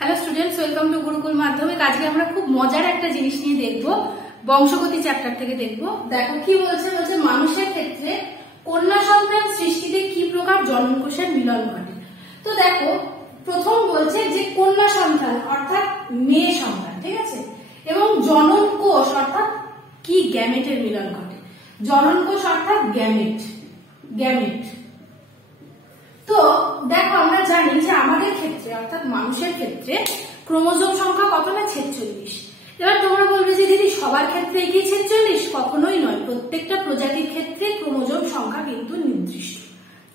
Hello students, welcome to Gurukul মাধ্যমিক। আজকে আমরা খুব মজার একটা জিনিস নিয়ে দেখবো, বংশগতি চ্যাপ্টার থেকে দেখবো। দেখো কি বলছে, মানুষের ক্ষেত্রে কন্যা সন্তান সৃষ্টিতে কি প্রকার জননকোষের মিলন ঘটে। তো দেখো প্রথম বলছে যে কন্যা সন্তান অর্থাৎ মেয়ে সন্তান, ঠিক আছে, এবং জনন কোষ অর্থাৎ কি গ্যামেটের মিলন ঘটে। জনন কোষ অর্থাৎ গ্যামেট। তো দেখো আমরা জানি যে আমাদের ক্ষেত্রে অর্থাৎ মানুষের ক্ষেত্রে ক্রোমোজোম সংখ্যা কত না 46। এবার তোমরা বলবে যে দিদি সবার ক্ষেত্রে কি 46? কখনোই নয়, প্রত্যেকটা প্রজাতির ক্ষেত্রে ক্রোমোজোম সংখ্যা কিন্তু নির্দিষ্ট,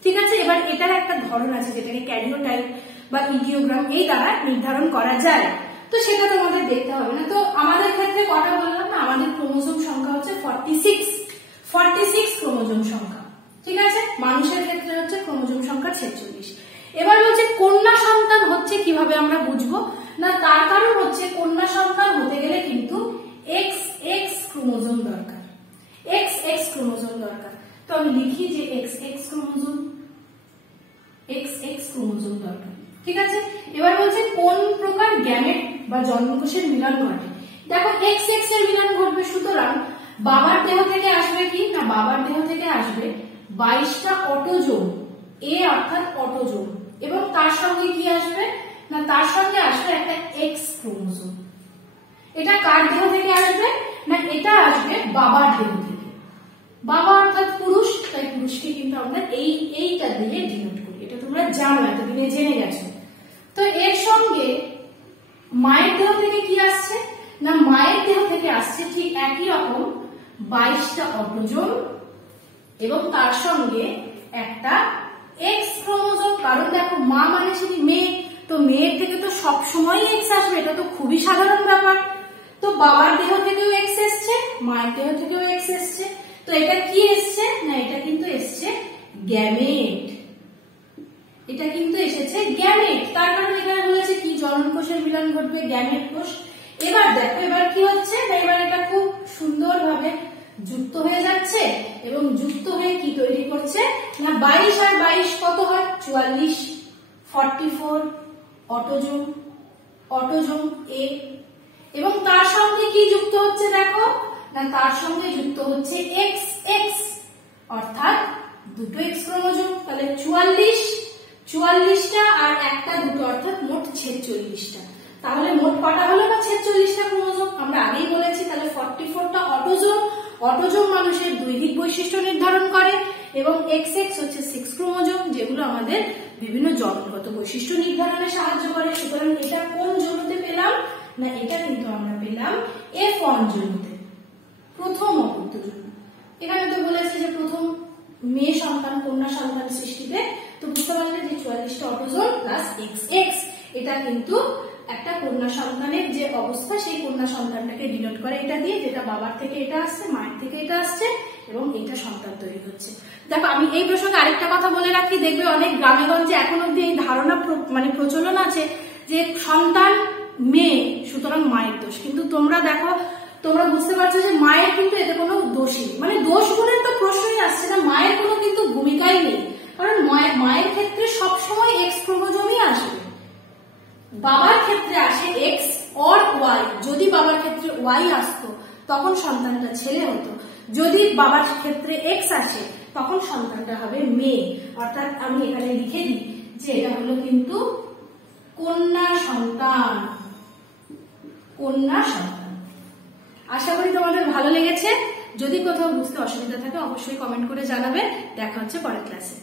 ঠিক আছে। এবার এটার একটা ধরন আছে যেটাকে ক্যারিওটাইপ বা ইডিওগ্রাম এই দ্বারা নির্ধারণ করা যায়, তো সেটা তোমাদের দেখতে হবে না। তো আমাদের ক্ষেত্রে কটা বললাম না, আমাদের ক্রোমোজোম সংখ্যা হচ্ছে 46 ক্রোমোজোম সংখ্যা, ঠিক আছে। মানুষের ক্ষেত্রে হচ্ছে ক্রোমোজোম সংখ্যা 46। এবার বলছে কন্যা সন্তান হচ্ছে কিভাবে আমরা বুঝবো না, তার কারণ হচ্ছে কন্যা সন্তান হতে গেলে কিন্তু XX ক্রোমোজোম দরকার, XX ক্রোমোজোম দরকার। তো আমি লিখি যে XX ক্রোমোজোম দরকার, ঠিক আছে। এবার বলছে কোন প্রকার গ্যামেট বা জন্মকোষের মিলন ঘটে। দেখো XX এর মিলন ঘটবে, সুতরাং বাবার দেহ থেকে আসবে কি না, বাবার দেহ থেকে আসবে 22টা অটোজোম, এ অর্থাৎ অটোজোম, এবং তার সঙ্গে কি আসবে না, তার সঙ্গে আসবে একটা এক্স ক্রোমোজোম। এটা কার দেহ থেকে আসবে না, এটা আসবে বাবার দেহ থেকে। বাবা অর্থাৎ পুরুষ, তাই পুরুষকে কিন্তু আমরা এইটা দিয়ে ডিনোট করি, এটা তোমরা জানো, এতদিনে জেনে গেছো। তো এর সঙ্গে মায়ের দেহ থেকে কি আসছে না, মায়ের দেহ থেকে আসছে ঠিক একই রকম 22টা অটোজোম এবং তার সঙ্গে একটা এক্স ক্রোমোজোম। কারণ দেখো মা মানে সেটি মেয়ে, তো মেয়ের থেকে তো সবসময় এক্স আসবে, এটা তো খুবই সাধারণ ব্যাপার। তো বাবার দেহ থেকেও এক্স এসছে, মায়ের দেহ থেকেও এক্স এসছে, তো এটা কি এসছে না, এটা কিন্তু এসছে গ্যামেট, এটা কিন্তু এসেছে গ্যামেট। তার কারণে এখানে বলেছে কি জনন কোষের মিলন ঘটবে, গ্যামেট কোষ। এবার দেখো এবার কি হচ্ছে না, এবার এটা খুব সুন্দরভাবে যুক্ত হয়ে যাচ্ছে এবং যুক্ত হয়ে কি তৈরি করছে না, 22 আর 22 কত হয় 44, 44 অটোজোম এ, এবং তার সঙ্গে কি যুক্ত হচ্ছে দেখো না, তার সঙ্গে যুক্ত হচ্ছে XX অর্থাৎ দুটো এক্স ক্রোমোজোম। তাহলে 44টা আর একটা দুটো অর্থাৎ মোট 46টা। তাহলে মোট কটা হলো না, 46টা ক্রোমোজোম। আমরা আগেই বলেছি, তাহলে 44টা অটোজোম মানুষের দৈহিক বৈশিষ্ট্য নির্ধারণ করে এবং XX হচ্ছে 6 ক্রোমোজোম, যেগুলো আমাদের বিভিন্ন জন্মগত বৈশিষ্ট্য নির্ধারণে সাহায্য করে। সুতরাং এটা কোন জন্মতে পেলাম না, এটা কিন্তু আমরা পেলাম F1 জন্মতে, প্রথম অপত্য জন্ম। এখানে তো বলেছে যে প্রথম মেয়ে সন্তান কন্যা সন্তান সৃষ্টিতে, তো বুঝতে পারলে যে 44টা অটোজোম প্লাস XX, এটা কিন্তু একটা কন্যা সন্তানের যে অবস্থা সেই কন্যা সন্তানটাকে ডিনোট করে এটা দিয়ে, যেটা বাবার থেকে এটা আসছে, মায়ের থেকে এটা আসছে এবং এটা সন্তান তৈরি হচ্ছে। দেখো আমি এই প্রসঙ্গে আরেকটা কথা বলে রাখি, দেখবে অনেক গ্রামে গঞ্জে এখন অব্দি এই ধারণা প্রচলন আছে যে সন্তান মেয়ে সুতরাং মায়ের দোষ, কিন্তু তোমরা দেখো, তোমরা বুঝতে পারছো যে মায়ের কিন্তু এতে কোনো দোষই, মানে দোষ গুণের তো প্রশ্নই আসছে না, মায়ের কোনো কিন্তু ভূমিকাই নেই। কারণ মায়ের ক্ষেত্রে সবসময় এক্স ক্রোমোজোমই আসবে, বাবার ক্ষেত্রে আসে এক্স অর ওয়াই। যদি বাবার ক্ষেত্রে ওয়াই আসতো তখন সন্তানটা ছেলে হতো, যদি বাবার ক্ষেত্রে এক্স আসে তখন সন্তানটা হবে মেয়ে। অর্থাৎ আমি এখানে লিখে দিই যে এটা হলো কিন্তু কন্যা সন্তান। আশা করি তোমাদের ভালো লেগেছে। যদি কোথাও বুঝতে অসুবিধা থাকে অবশ্যই কমেন্ট করে জানাবে। দেখা হচ্ছে পরের ক্লাসে।